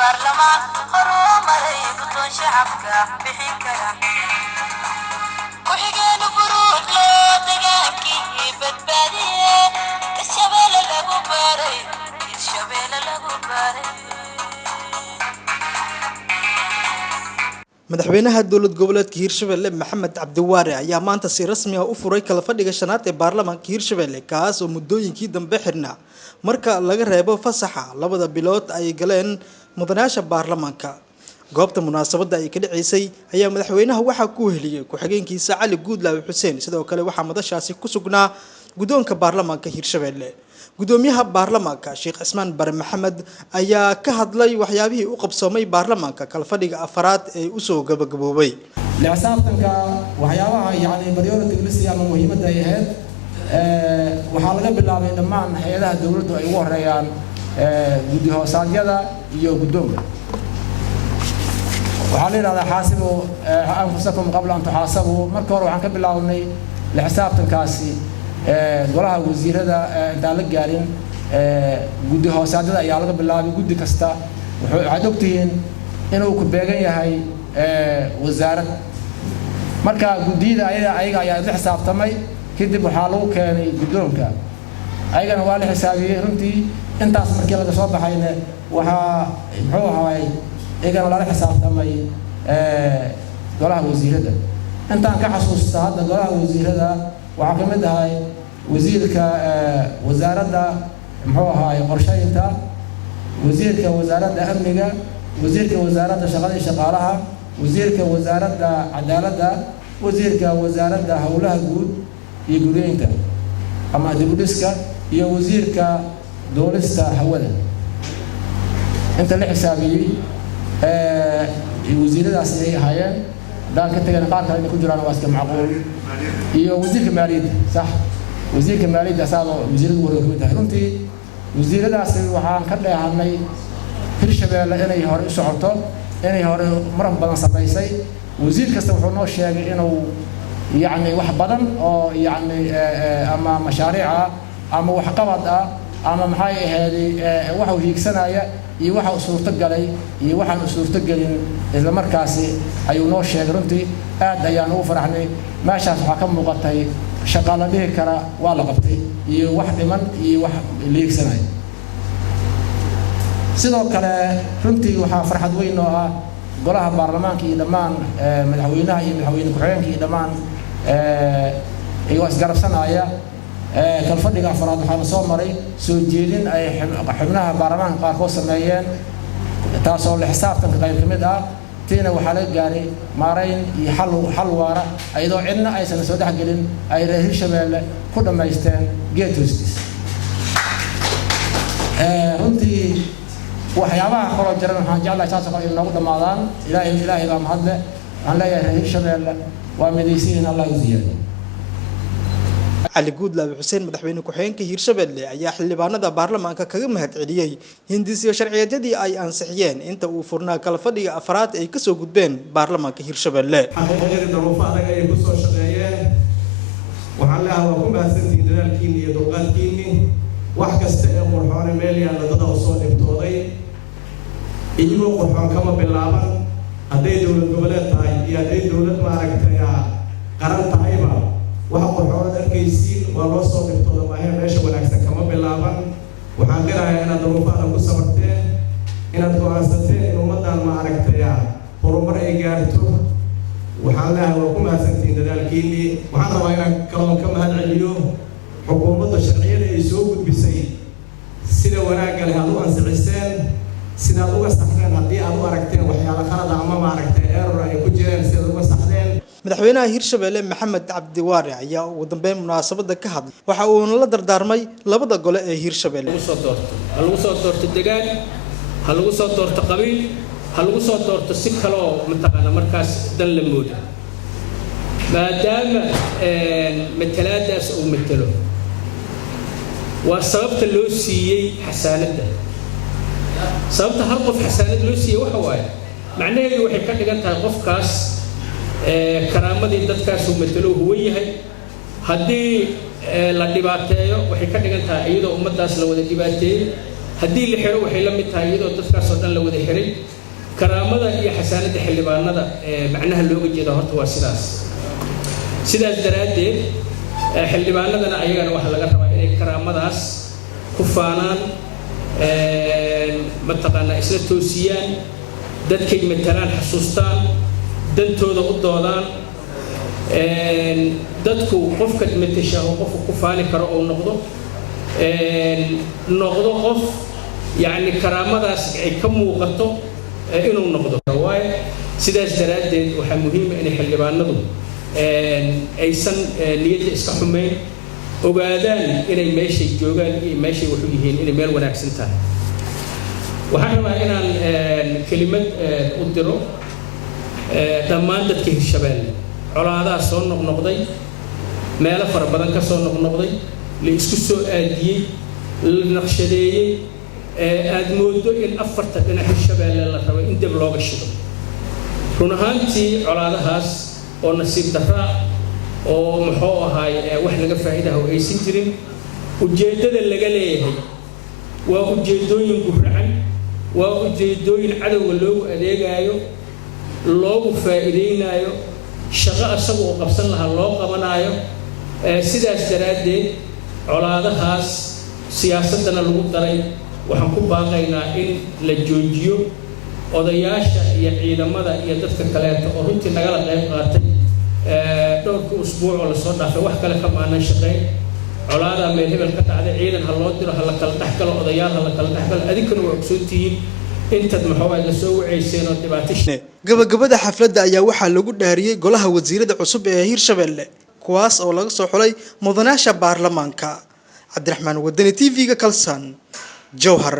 برلمان قروا مري بدون شعبك بحين كلام وحقين بروك لو دقاكي بدبادية الشبيل لغو باري الشبيل لغو باري madaxweynaha dowlad goboleedka Hirshabelle Maxamed Cabdiwaare ayaa maanta si rasmi ah u furay kala fadhiga shanaad ee baarlamaanka Hirshabelle kaas oo muddooyinkii dambe xirnaa marka laga reebo fasaxa labada bilood ay galeen mudanaasha baarlamaanka goobta munaasabada ay ka dhaceysay ayaa madaxweynaha waxa ku heliyay ku-xigeenkiisa Cali Guudlaawe Xuseen sidoo kale waxa madashaasi ku sugnaa gudoonka baarlamaanka Hirshabelle gudoomiyaha baarlamaanka Sheekh Ismaan Bare Maxamed ayaa ka hadlay waxyaabihii uu qabsoomay baarlamaanka kala fadhiga afraad ee u soo gabagaboobay li'asaabtanka waxyaabaha yaani priority list ama muhiimadda ay ahayd waxa laga bilaabay dhammaan hay'adaha dawladdu ay ugu horeeyaan guddi hoosaadyada iyo gudoonka waxa la yiraahdaa xaasibu anfusakum qabla an tuhasabu marka hore waxaan ka bilaabnay li'asaabtankaasi golaha wasiirada intaan la gaarin guddi hoosaadyada ayaa laga bilaabay guddi kasta waxaad ogtihiin inuu ku beegan yahay wasaarad marka guddiyada ayaga ayaa la xisaabtamay kadib waxaa lagu keenay gudoonka ayagana waa la xisaabiyay runtii intaas markii laga soo baxayna waxaa muxuu ahaay ayagana la xisaabtamay golaha wasiirada intaan ka xasuusta hadda golaha wasiirada waxaa ka mid ahay wasiirka wasaaradda muxuu ahaay qorsheynta wasiirka wasaaradda amniga wasiirka wasaaradda shaqada iyo shaqaalaha wasiirka wasaaradda cadaaladda wasiirka wasaaradda howlaha guud iyo guryeynta ama dibudhiska iyo wasiirka duulista hawada inta la xisaabiyey wasiiradaas ay ahaayeen daan ka tagay qaar kale inay ku jiraan waa iska macquul iyo wasiirka maaliyadda sax wasiirka maaliyadda saado wasiiradu wada ku tahay runtii wasiiradaas waxaan ka dheehanay Hirshabelle inay hore u socoto inay hore maran badan sameysay wasiir kasta wuxuu noo sheegay inuu yaani wax badan oo yaani ama mashaariic ama wax qabad ama maxay ahayd waxa uu hiigsanaya iyo waxa uu suurto galay iyo waxa uu suurto galin isla markaasi ayuu noo sheegay runtii aad ayaan ugu faraxnay meeshaas waxa ka muuqatay shaqo la dhihi kara waa la qabtay iyo wax dhiman iyo wax liigsanay sidoo kale runtii waxa farxad weyn oo ah golaha baarlamaanka iyo dhammaan madaxweynaha iyo madaxweyne ku-xigeenka iyo dhammaan iyo isgarabsanaya kala fadhiga afraad waxaa soo maray soo jeedin ay xubnaha baarlamaanka qaarkood sameeyeen taasoo la xisaabtanka qayb ka mid ah tiina waxaa laga gaaray maarayn iyo xal waara ayadoo cidna aysan soo dhaxgelin ay reer Hirshabelle ku dhameysteen geed hoostiis runtii waxyaabaha kala jiran waxaan jeclahay taas oo ay nagu dhamaadaan ilaahay baa mahadle aan leeyahay reer Hirshabelle waa midaysiin Allah u ziyaadiyo Cali Guudlaawe Xuseen madaxweyne ku-xigeenka Hirshabelle ayaa xildhibaanada baarlamaanka kaga mahadceliyay hindisiyo sharciyadii ay ansixiyeen inta uu furnaa kala fadhiga afraad ay ka soo gudbeen baarlamaanka Hirshabelle xaqiiqadii duruufo adag ay ku soo shaqeeyeen waxaan leeyahay waa ku mahadsantihiin dadaalkiina iyo dulqaadkiina wax kasta ee qurxoon meel yaalla dad oo soo dhibtooday iyagoo qurxoon kama bilaaban hadday dowlad goboleed tahay iyo hadday dowlad maaragtay qaran tahayba waxa qurxoon arkaysiin waa loo soo dhibtooda maahay meesha wanaagsan kama bilaaban waxaan garanayaa inaad duruufaha ku sabarteen inaad go'aansateen in ummadan maaragtay horumar ay gaarto waxaan leeyahay waa ku mahadsantihiin dadaalkiinii waxaan rabaa inaan kaloon ka mahadceliyo xukuumadda sharciyada ay soo gudbisay sida wanaagga leh aad u ansixiseen sidaad uga saxdeen haddii aad u aragteen waxyaalo khalad ama maaragtay error ay ku jireen sidaad uga saxdeen madaxweynaha Hirshabelle Maxamed Cabdiwaare ayaa ugu dambeyn munaasabada ka hadlay waxa uu la dardaarmay labada gole ee Hirshabelle lagu soo doorto deegaan ha lagu soo doorto qabiil ha lagu soo doorto si kale oo mataqaana markaas dan la moodo maadaama matalaadaas uu matalo waa sababta loo siiyay xasaanada sababta hal qof xasaanad loo siiyay waxa waaye macnaheedu waxay ka dhigan tahay qofkaas karaamadii dadkaas uu matalo huwa yahay haddii la dhibaateeyo waxay ka dhigan tahay iyadoo ummadaas la wada dhibaateeyay haddii la xiro waxay la mid tahay iyadoo dadkaas oo dhan la wada xiray karaamada iyo xasaanada xildhibaanada macnaha looga jeeda horta waa sidaas daraaddeed xildhibaanadana ayagana waxa laga rabaa inay karaamadaas ku faanaan mataqaanaa isla toosiyaan dadkay matalaan xasuustaan dantooda u doodaan dadku qofka matasha oo qofku ku faani karo oo noqdo qof yani karaamadaas ay ka muuqato inuu noqdo waayo sidaas daraaddeed waxaa muhiim ah in xildhibaanadu aysan niyadda iska xumeyn ogaadaan inay meeshay joogaan iyo meeshay wax u yihiin inay meel wanaagsan tahay waxaan rabaa inaan kelimad u diro dhammaan dadka Hirshabeelle colaadaha soo noqnoqday meelo fara badan ka soo noqnoqday la isku soo aadiyay la naqshadeeyay aad moodo in afarta dhinac Hirshabeelle la rabo in dib looga shido run ahaantii colaadahaas oo nasiib darra oo muxuu ahaay wax laga faa'iido oo aysan jirin ujeedada laga leeyahay waa ujeedooyin gurracan waa ujeedooyin cadawga loogu adeegayo loogu faa'iideynayo shaqo asagu oo qabsan lahaa loo qabanayo sidaas daraaddeed colaadahaas siyaasadana lagu daray waxaan ku baaqaynaa in la joojiyo odayaasha iyo ciidamada iyo dadka kaleeto oo runtii nagala qayb qaatay dhowrkii usbuuc oo la soo dhaafay wax kale kama aanan shaqayn colaada meel hebel ka dhacday ciidan ha loo diro ha la kala dhaxgalo odayaal ha la kala dhaxgalo adinkana waa ogsoontihiin intaad maxaa la soo waceyseen oo dhibaato gabagabada xafladda ayaa waxaa lagu dhaariyay golaha wasiirada cusub ee Hirshabeelle kuwaas oo laga soo xulay mudanaasha baarlamaanka Cabdiraxmaan Wadani TV-ga Kalsan Jowhar.